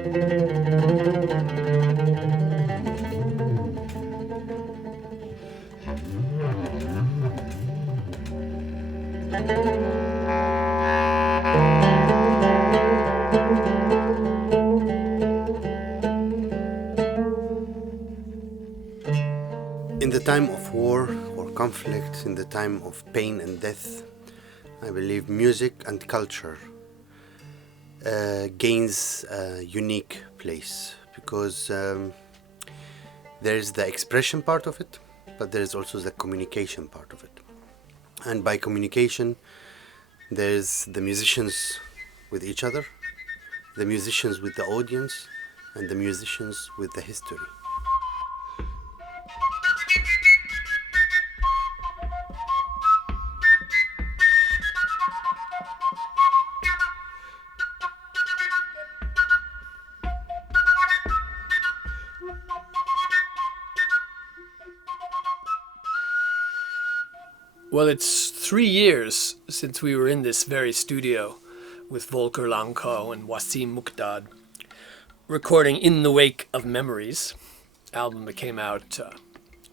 In the time of war or conflict, in the time of pain and death, I believe music and culture gains a unique place because there is the expression part of it, but there is also the communication part of it. And by communication, there's the musicians with each other, the musicians with the audience, and the musicians with the history. Well, it's 3 years since we were in this very studio with Volker Lankow and Wassim Mukdad, recording In the Wake of Memories, album that came out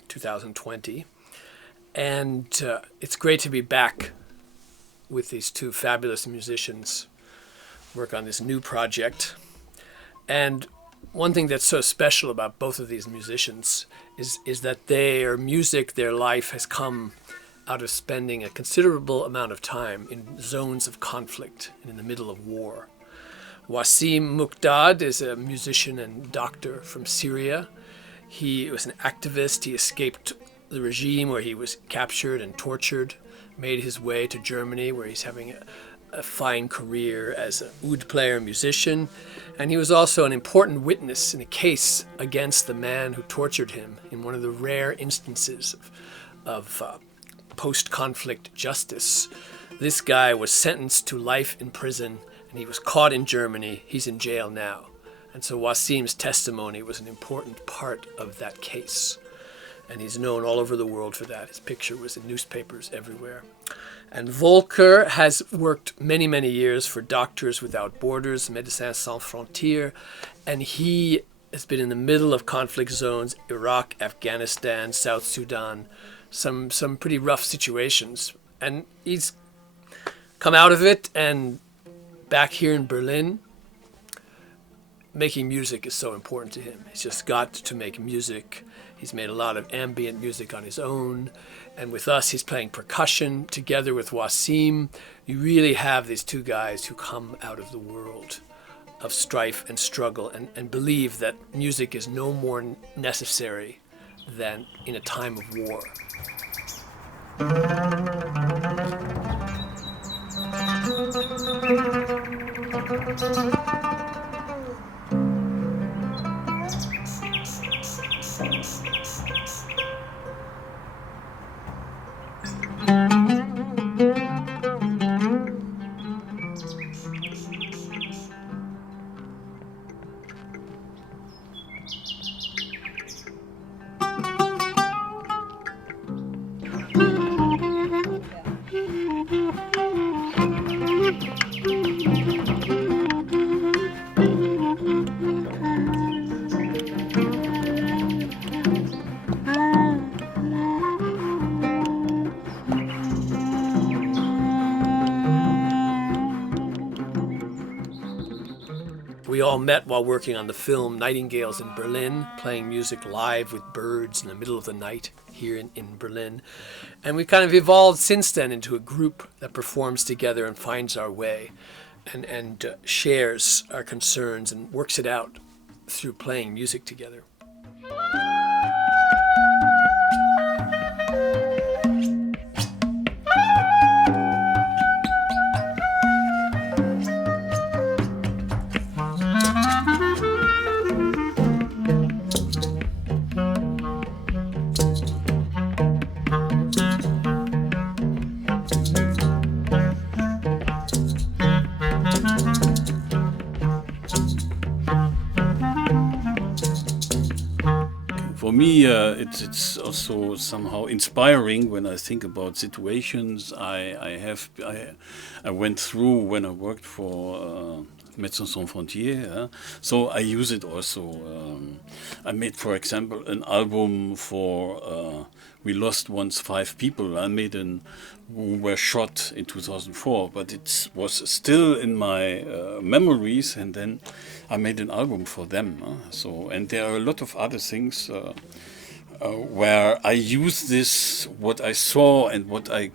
2020. And it's great to be back with these two fabulous musicians, work on this new project. And one thing that's so special about both of these musicians is that their music, their life has come out of spending a considerable amount of time in zones of conflict and in the middle of war. Wassim Mukdad is a musician and doctor from Syria. He was an activist. He escaped the regime where he was captured and tortured, made his way to Germany where he's having a fine career as an oud player, musician. And he was also an important witness in a case against the man who tortured him in one of the rare instances of post-conflict justice. This guy was sentenced to life in prison and he was caught in Germany. He's in jail now. And so Wassim's testimony was an important part of that case. And he's known all over the world for that. His picture was in newspapers everywhere. And Volker has worked many, many years for Doctors Without Borders, Médecins Sans Frontières, and he has been in the middle of conflict zones, Iraq, Afghanistan, South Sudan, some pretty rough situations. And he's come out of it, and back here in Berlin, making music is so important to him. He's just got to make music. He's made a lot of ambient music on his own. And with us, he's playing percussion together with Wassim. You really have these two guys who come out of the world of strife and struggle and believe that music is no more necessary than in a time of war. We all met while working on the film Nightingales in Berlin, playing music live with birds in the middle of the night here in Berlin. And we kind of evolved since then into a group that performs together and finds our way and shares our concerns and works it out through playing music together. For me, it's also somehow inspiring when I think about situations I went through when I worked for Médecins Sans Frontières. So I use it also. I made, for example, an album for We Lost Once 5 People. I made who were shot in 2004, but it was still in my memories, and then I made an album for them. So, and there are a lot of other things where I use this, what I saw and what I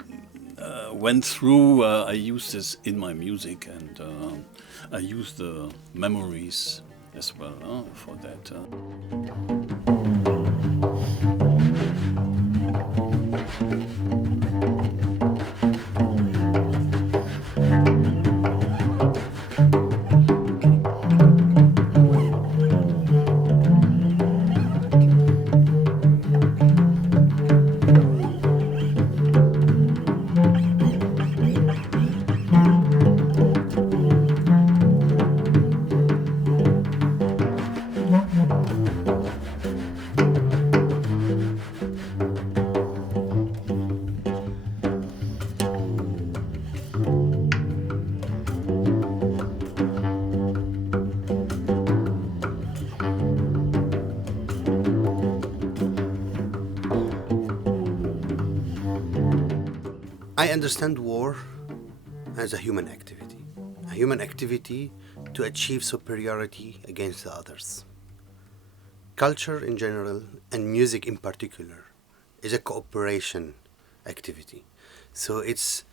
went through. I use this in my music, and I use the memories as well for that. I understand war as a human activity to achieve superiority against the others. Culture in general, and music in particular, is a cooperation activity. So it's,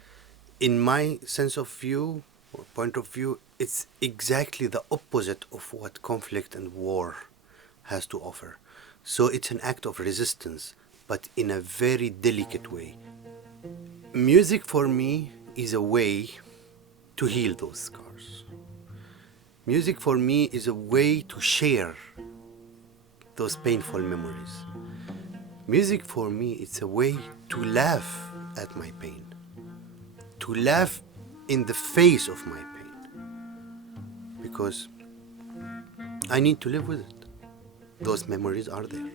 in my sense of view, or point of view, it's exactly the opposite of what conflict and war has to offer. So it's an act of resistance, but in a very delicate way. Music for me is a way to heal those scars. Music for me is a way to share those painful memories. Music for me is a way to laugh at my pain, to laugh in the face of my pain, because I need to live with it. Those memories are there.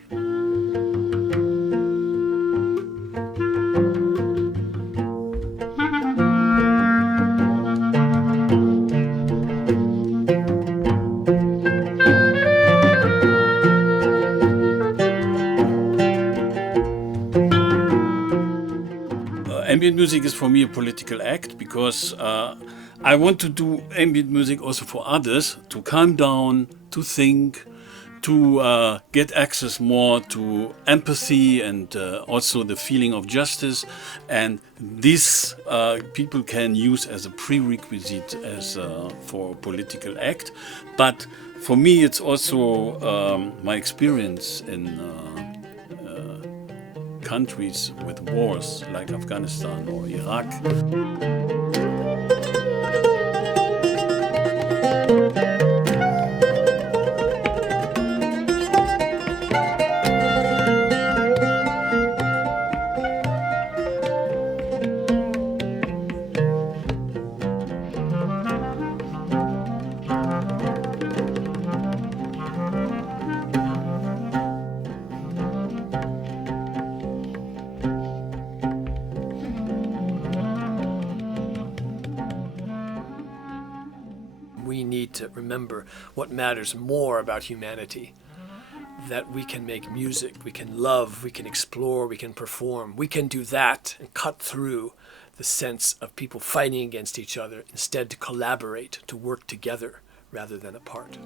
Ambient music is for me a political act, because I want to do ambient music also for others, to calm down, to think, to get access more to empathy and also the feeling of justice. And this people can use as a prerequisite as for a political act. But for me, it's also my experience in countries with wars like Afghanistan or Iraq. We need to remember what matters more about humanity. That we can make music, we can love, we can explore, we can perform. We can do that and cut through the sense of people fighting against each other, instead to collaborate, to work together rather than apart.